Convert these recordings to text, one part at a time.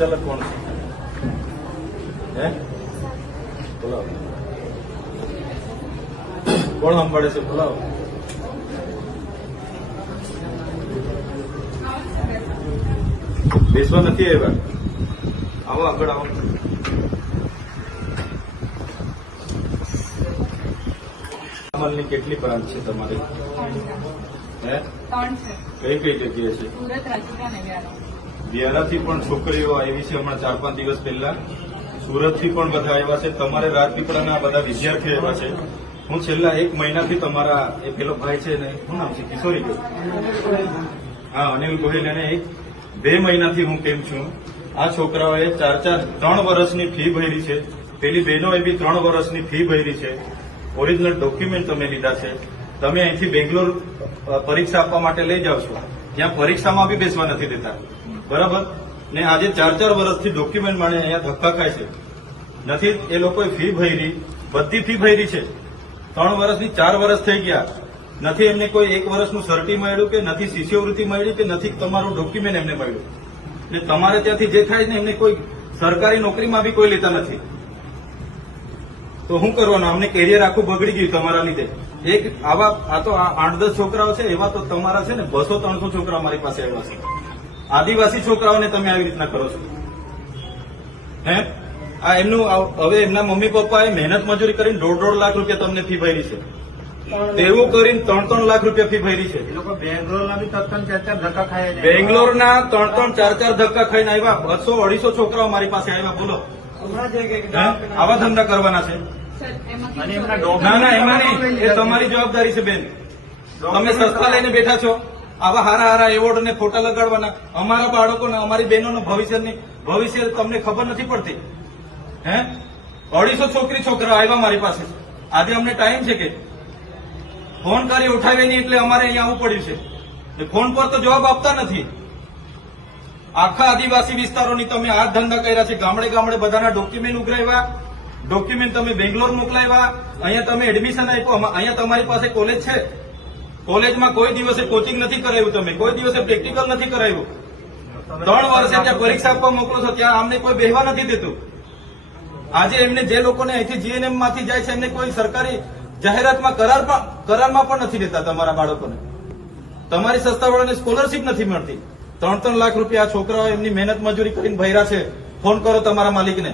સંચાલક કોણ છે? બોલાવો. કોણ સંભાળે છે? બોલાવો. બેસવા નથી આવ્યા? આવો આગળ આવો. અમલની કેટલી બ્રાન્ચ છે તમારી? હે? 3 છે. કઈ કઈ જગ્યાએ છે? સુરત, રાજકોટ અને વ્યારા. વ્યારાથી પણ છોકરીઓ આવી છે હમણાં 4-5 દિવસ પહેલા. સુરતથી પણ બધા આવ્યા છે. તમારે રાજપીપળાના બધા વિદ્યાર્થીઓ આવ્યા છે. હું છેલ્લા 1 મહિનાથી તમારા એ પેલો ભાઈ છે ને, શું નામ છે? કિશોરી હા, અનિલ ગોહિલ, એને 2 મહિનાથી હું કેમ છું. આ છોકરાઓએ 3 વર્ષની ફી ભરી છે. પેલી બહેનોએ બી 3 વર્ષની ફી ભરી છે. ઓરિજિનલ ડોક્યુમેન્ટ તમે લીધા છે. તમે અહીંથી બેંગ્લોર પરીક્ષા આપવા માટે લઈ જાઓ છો, ત્યાં પરીક્ષામાં બી બેસવા નથી દેતા, બરાબર? ને આજે 4 વર્ષથી ડોક્યુમેન્ટ માંડે અહીંયા ધક્કા ખાય છે. નથી એ લોકોએ ફી ભરી, બધી ફી ભરી છે. 3 વર્ષની 4 વર્ષ થઈ ગયા. નથી એમને કોઈ 1 વર્ષનું સર્ટી મળ્યું, કે નથી શિષ્યવૃત્તિ મળી, કે નથી તમારું ડોક્યુમેન્ટ એમને મળ્યું. ને તમારે ત્યાંથી જે થાય ને એમને કોઈ સરકારી નોકરીમાં બી કોઈ લેતા નથી. તો શું કરવાનું? અમને કેરિયર આખું બગડી ગયું તમારા લીધે. આ તો 8-10 છોકરાઓ છે, એવા તો તમારા છે ને 200-300 છોકરાઓ મારી પાસે આવ્યા છે. આદિવાસી છોકરાઓને તમે આવી રીતના કરો છો. હે? આ એમનું હવે એમના મમ્મી પપ્પાએ મહેનત મજૂરી કરીને 1.5 લાખ રૂપિયા તમને ફી ભરી છે. તેવું કરીને 3 લાખ રૂપિયા ફી ભરી છે. એ લોકો બેંગ્લોરના બી 3-4 ધક્કા ખાય છે. બેંગ્લોરના 3-4 ધક્કા ખાઈને આવ્યા. 200-250 છોકરાઓ મારી પાસે આવ્યા. બોલો, આવા ધંધા કરવાના છે? સર, એમાંથી અને એમના ના, એમાં નહીં. એ તમારી જવાબદારી છે બેન. તમે સસ્તા લઈને બેઠા છો. આવા હારા એવોર્ડ ને ફોટા લગાડવાના. અમારા બાળકોને, અમારી બહેનોનું ભવિષ્ય તમને ખબર નથી પડતી. હે? 250 છોકરા આવ્યા મારી પાસે. આજે અમને ટાઈમ છે કે ફોન કરી ઉઠાવે નહીં, એટલે અમારે અહીંયા આવવું પડ્યું છે. ફોન પર તો જવાબ આપતા નથી. આખા આદિવાસી વિસ્તારોની તમે આ ધંધા કર્યા છે. ગામડે બધાના ડોક્યુમેન્ટ ઉઘરાવ્યા, ડોક્યુમેન્ટ તમે બેંગ્લોર મોકલાવ્યા. અહીંયા તમે એડમિશન આપ્યું. અહીંયા તમારી પાસે કોલેજ છે. કોલેજમાં કોઈ દિવસે કોચિંગ નથી કરાવ્યું, તમે કોઈ દિવસે પ્રેક્ટિકલ નથી કરાવ્યું. 3 વર્ષે ત્યાં પરીક્ષા આપવા મોકલો છો, ત્યાં અમને કોઈ બેહવા નથી દેતું. આજે એમને જે લોકોને અહીંથી જીએનએમ માંથી જાય છે, એમને કોઈ સરકારી જાહેરાતમાં કરારમાં પણ નથી દેતા. તમારા બાળકોને, તમારી સંસ્થાવાળાને સ્કોલરશીપ નથી મળતી. 3 લાખ રૂપિયા છોકરાઓ એમની મહેનત મજૂરી કરીને ભર્યા છે. ફોન કરો તમારા માલિકને.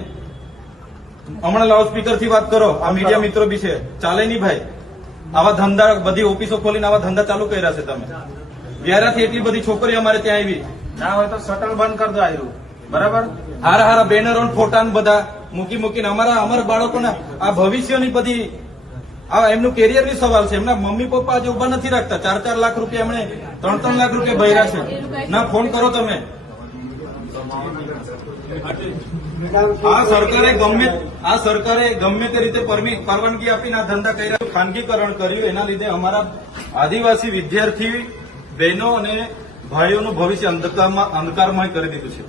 હમણાં લાઉડ સ્પીકર થી વાત કરો. આ મીડિયા મિત્રો બી છે. ચાલે નહીં ભાઈ. આવા ધંધા, બધી ઓફિસો ખોલીને આવા ધંધા ચાલુ કર્યા છે તમે. વ્યારાથી એટલી બધી છોકરીઓ અમારે ત્યાં આવી. ના હોય તો શટલ બંધ કરી દો. આવ્યું બરાબર. હારા બેનરો ફોટા બધા મૂકીને અમારા બાળકોના આ ભવિષ્યની બધી આ એમનું કેરિયરની સવાલ છે. એમના મમ્મી પપ્પા આજે ઉભા નથી રાખતા. 4 લાખ રૂપિયા એમણે 3 લાખ રૂપિયા ભર્યા છે. ના, ફોન કરો તમે. આ સરકારે ગમે તે રીતે પરવાનગી આપીને આ ધંધા કર્યા, ખાનગીકરણ કર્યું. એના લીધે અમારા આદિવાસી વિદ્યાર્થી બહેનો અને ભાઈઓનું ભવિષ્ય અંધકારમય કરી દીધું છે.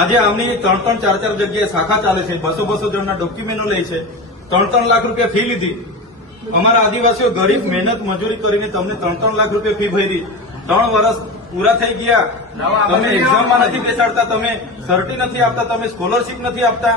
આજે આમની 3-4 જગ્યાએ શાખા ચાલે છે. 200 જણના ડોક્યુમેન્ટો લે છે. 3 લાખ રૂપિયા ફી લીધી. અમારા આદિવાસીઓ ગરીબ મહેનત મજૂરી કરીને તમને 3 લાખ રૂપિયા ફી ભરી. 3 વર્ષ પૂરા થઈ ગયા. તમે એક્ઝામમાં નથી બેસાડતા, તમે સર્ટી નથી આપતા, તમે સ્કોલરશીપ નથી આપતા.